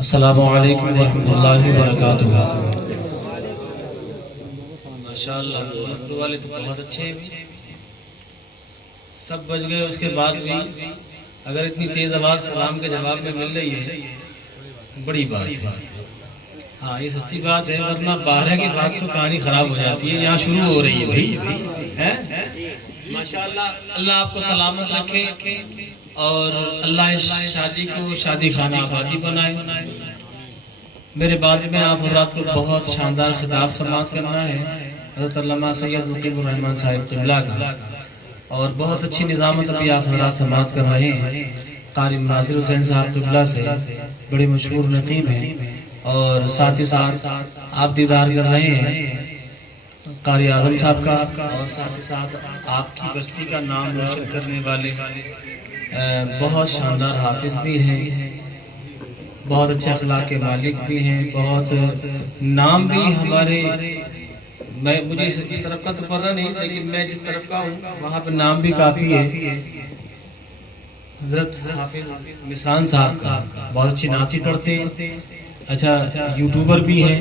السلام علیکم ورحمۃ اللہ وبرکاتہ۔ ماشاءاللہ دولت والے تو بہت اچھے ہیں، سب بچ گئے، اس کے بعد بھی اگر اتنی تیز آواز سلام کے جواب میں مل رہی ہے بڑی بات ہے۔ ہاں یہ سچی بات ہے، ورنہ 12 کے بعد تو کہانی خراب ہو جاتی ہے، یہاں شروع ہو رہی ہے بھائی۔ ماشاءاللہ اللہ آپ کو سلامت رکھے اور اللہ اس شادی کو شادی خانہ آبادی بنائے۔ میرے بعد میں آپ حضرات کو بہت شاندار خطاب سماعت کرنا ہے حضرت علامہ سید مقیم الرحمن صاحب قبلہ کا، اور بہت اچھی نظامت ابھی آپ حضرات سماعت کر رہے ہیں۔ قاری مناظر حسین صاحب قبلہ سے بڑے مشہور نقیب ہیں، اور ساتھ ہی ساتھ آپ دیدار کر رہے ہیں قاری اعظم صاحب کا، اور ساتھ ہی ساتھ آپ کی بستی کا نام روشن کرنے والے بہت شاندار حافظ بھی ہیں، بہت اچھے اخلاق کے مالک بھی ہیں، بہت نام بھی ہمارے، مجھے اس طرف کا تو پتہ نہیں لیکن میں جس طرف کا ہوں وہاں پہ نام بھی کافی ہے۔ حضرت حافظ مسران صاحب کا بہت اچھی نعتیں پڑھتے ہیں، اچھا یوٹیوبر بھی ہیں،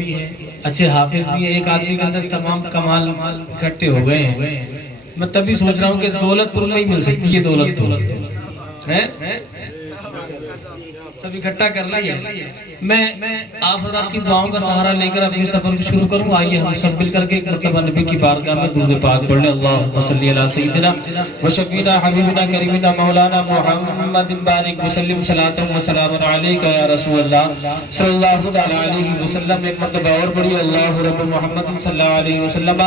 اچھے حافظ بھی ہیں۔ ایک آدمی کے اندر تمام کمال اکٹھے ہو گئے ہیں۔ میں تبھی سوچ رہا ہوں کہ دولت پور میں ہی مل سکتی ہے دولت تو ہے، سب اکٹھا کر رہی ہے۔ میں آپ حضرات کی دعاؤں کا سہارا لے کر اپنی سفر کو شروع کروں۔ آئیے ہم سب مل کر کے مرتبہ نبی کی بارگاہ میں درود پاک پڑھ لیں۔ اللہم صلی علی سیدنا و شفینا حبیبنا کریمنا مولانا محمد بارک وسلم صلاۃ و سلام علیک یا رسول اللہ صلی اللہ تعالی علیہ وسلم۔ ایک مرتبہ اور پڑھیے، اللہ رب محمد صلی اللہ علیہ وسلم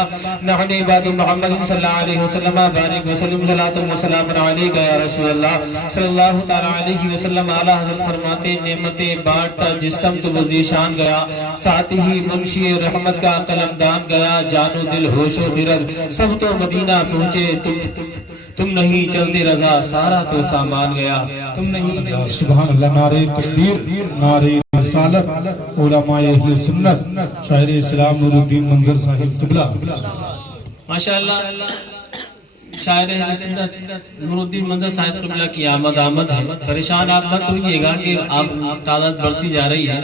نحن عباد محمد صلی اللہ علیہ وسلم بارک وسلم صلاۃ و سلام علیک یا رسول اللہ صلی اللہ تعالی علیہ وسلم۔ اعلیٰ حضرت فرماتے نعمتیں بانٹتا جسم تو وزیشان گیا، ساتھ ہی منشی رحمت کا قلمدان گیا، جان و دل ہوش و خرد سب تو مدینہ پہنچے، تم نہیں چلتے رضا سارا تو سامان گیا، تم نہیں۔ سبحان اللہ، نعرہ تکبیر، نعرہ رسالت، علماء اہل سنت، شاعر اسلام نور الدین منظر صاحب قبلہ۔ ماشاءاللہ شاعر اہل سنت نور الدین منظر صاحب قبلہ کی آمد ہے۔ پریشان آپ مت ہوئیے گا کہ آپ تعداد بڑھتی جا رہی ہے،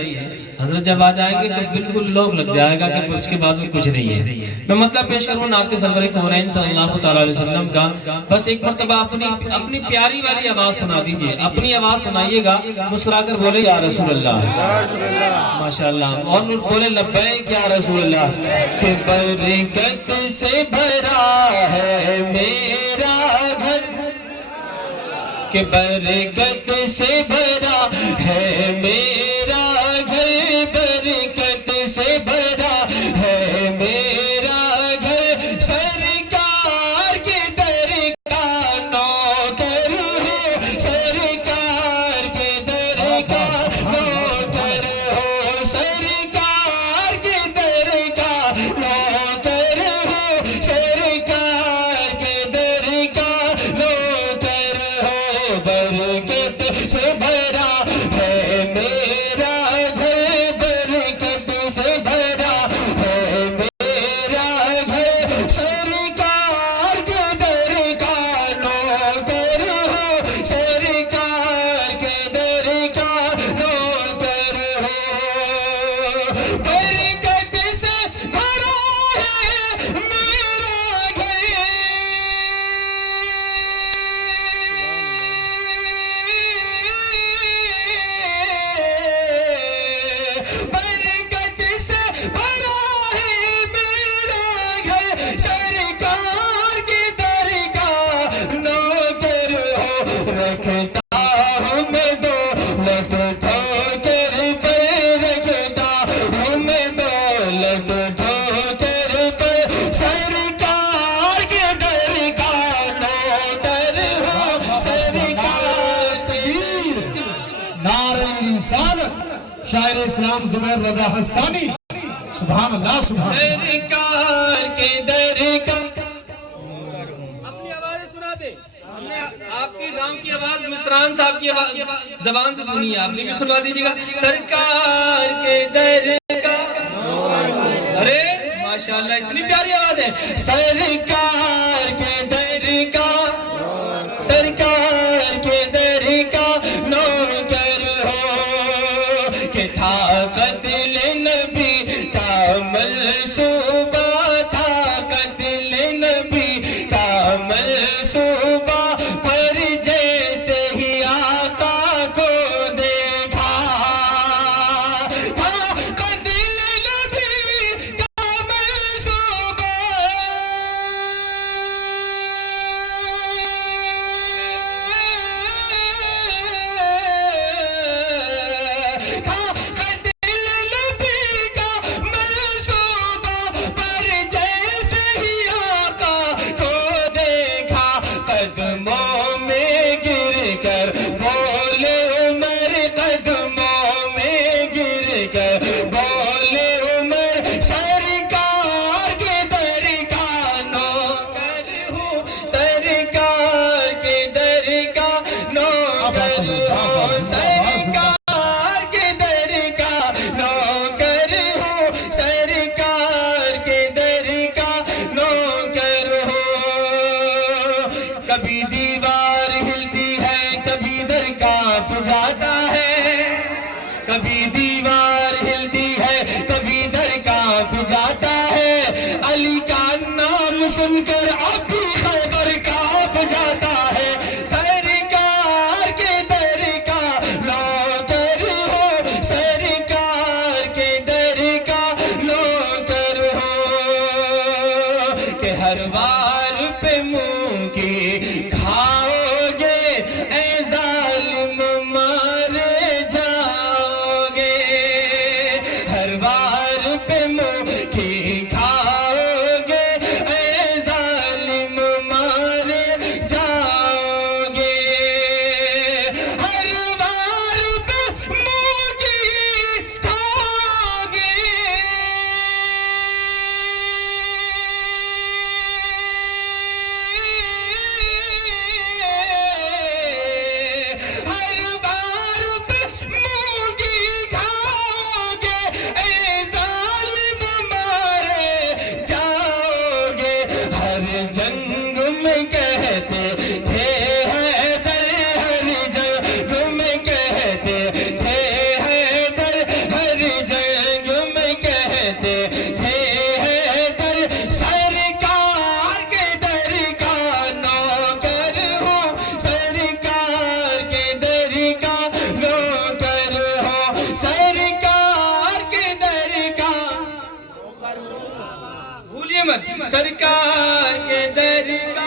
حضرت جب آ جائیں گے تو بالکل لوگ لگ جائے گا کہ اس کے بعد میں کچھ نہیں ہے۔ میں مطلب پیش کروں نعت سرور کونین صلی اللہ تعالی علیہ وسلم کا، بس ایک مرتبہ اپنی پیاری والی آواز سنا دیجئے، اپنی آواز سنائیے گا، مسکرا کر بولے یا رسول اللہ، ماشاءاللہ، اور بولے لبیک یا رسول اللہ۔ کہ برکت سے بھرا ہے میرا گھر، کہ برکت سے بھرا ہے میرا گھر، برکت سے بھرا ہے میرا گھر، سرکار کے در کا نوکر ہو، سرکار کے در کا نوکر ہو، سرکار کے در کا نوکر ہو، سرکار کے در کا نوکر ہو، برکت سے بھرا ہے میرا گھر، برکت سے بھرا ہے میرا گھر، سرکار کے در کا نوکر ہو، سرکار کے در کا نوکر ہو، برکت سے بھرا ہے میرا گھر، برکت سے بھرا ہے میرا گھر، سرکار کے در کا نوکر ہو، رکھتا ہوں میں دولت ٹھوکر پر، رکھتا ہوں میں دولت ٹھوکر پر، سرکار کے در کا نوکر ہو، سرکار تکبیر، نعرہ رسالت، شاعر اسلام زبیر رضا حسانی۔ سبحان اللہ، سبحان اللہ۔ سرکار کے در کا، اپنی آوازیں سنا دے، آپ کی گاؤں کی آواز مسران صاحب کی زبان سے سنی ہے، آپ نے بھی سنوا دیجئے گا۔ سرکار کے در کا، ارے ماشاءاللہ اتنی پیاری آواز ہے، سرکار کے در کا، سرکار کے در کا نوکر ہو، کہ تھا قتل نبی کا منصوبہ تھا قتل نبی کا منصوبہ پر جیسے ہی آقا کو دیکھا تھا قتل نبی کا منصوبہ تھا قتل نبی کا منصوبہ پر جیسے ہی آقا کو دیکھا قدموں میں گر کر بولے عمر قدموں میں گر کر بولے عمر سرکار کے در کا نوکر ہوں سرکار کے در کا نوکر ہوں سرکار کے در کا نوکر ہوں سرکار کے در کا نوکر ہوں کبھی دیوار ہلتی ہے کبھی در کانپ جاتا ہے کبھی دیوار ہلتی ہے کبھی در کانپ جاتا ہے علی کا نام سن کر اب بھی خیبر کانپ جاتا ہے سرکار کے در کا نوکر ہو سرکار کے در کا نوکر ہو کہ ہر وار پہ منہ کی کھاؤ گے اے ظالم مارے جاؤ گے ہر وار پہ منہ کی کھاؤ گے اے ظالم مارے جاؤ گے ہر وار پہ منہ کی کھاؤ گے ہر بار پہ منہ کی کھاؤ گے اے ظالم مارے جاؤ گے ہر جنگ میں کہتے تھے حیدر ہر جنگ میں کہتے تھے حیدر ہر جنگ میں کہتے تھے حیدر سرکار کے در کا نوکر ہوں سرکار کے در کا نوکر ہوں سرکار کے در کا بھولیے مت سرکار کے در کا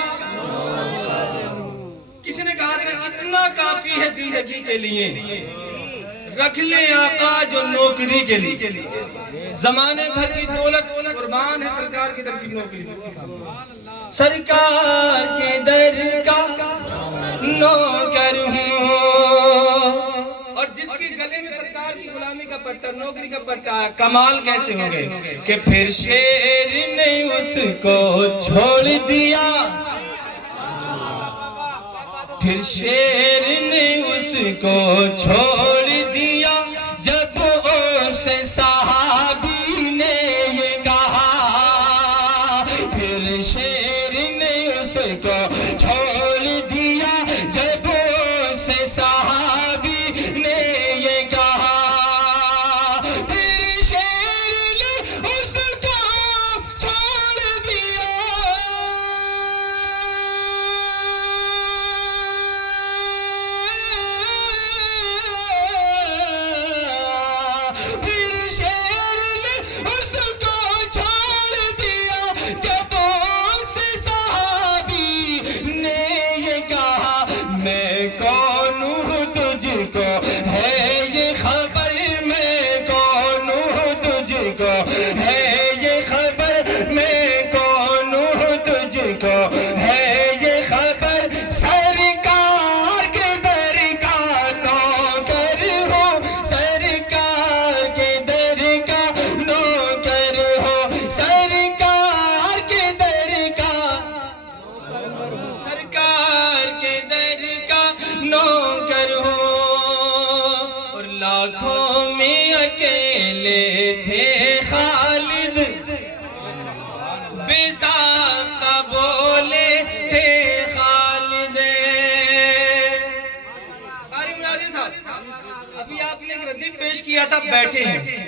کسی نے کہا کہ اتنا کافی ہے زندگی کے لیے رکھ لیں آقا جو نوکری کے لیے زمانے بھر کی دولت قربان ہے سرکار کی در کی نوکری سرکار کے در کا نوکر ہوں اور جس کے گلے میں سرکار کی غلامی کا پٹا نوکری کا پٹا ہے کمال کیسے ہو گئے کہ پھر شیر نے اس کو چھوڑ دیا پھر شیر نے اس کو چھوڑ دیا جب اس صحابی نے یہ کہا پھر شیر نے اس کو چھوڑ دیا جب اس صحابی نے یہ کہا پھر شیر نے اس کو چھوڑ دیا پھر شیر نے اس کو چھوڑ دیا جب اس صحابی نے یہ کہا میں کون ہوں تجھ کو ہے یہ خبر میں کون ہوں تجھ کو ہے یہ خبر میں کون ہوں تجھ کو ہے یہ خبر سرکار کے در کا نوکر ہو سرکار کے در کا نوکر ہو سرکار کے در کا سرکار کے در کا نوکر ہو اور لاکھوں میں اکیلے تھے خالد بے ساختہ بولے تھے خالد ابھی آپ نے ایک ردیف پہ پیش کیا تھا بیٹھے ہیں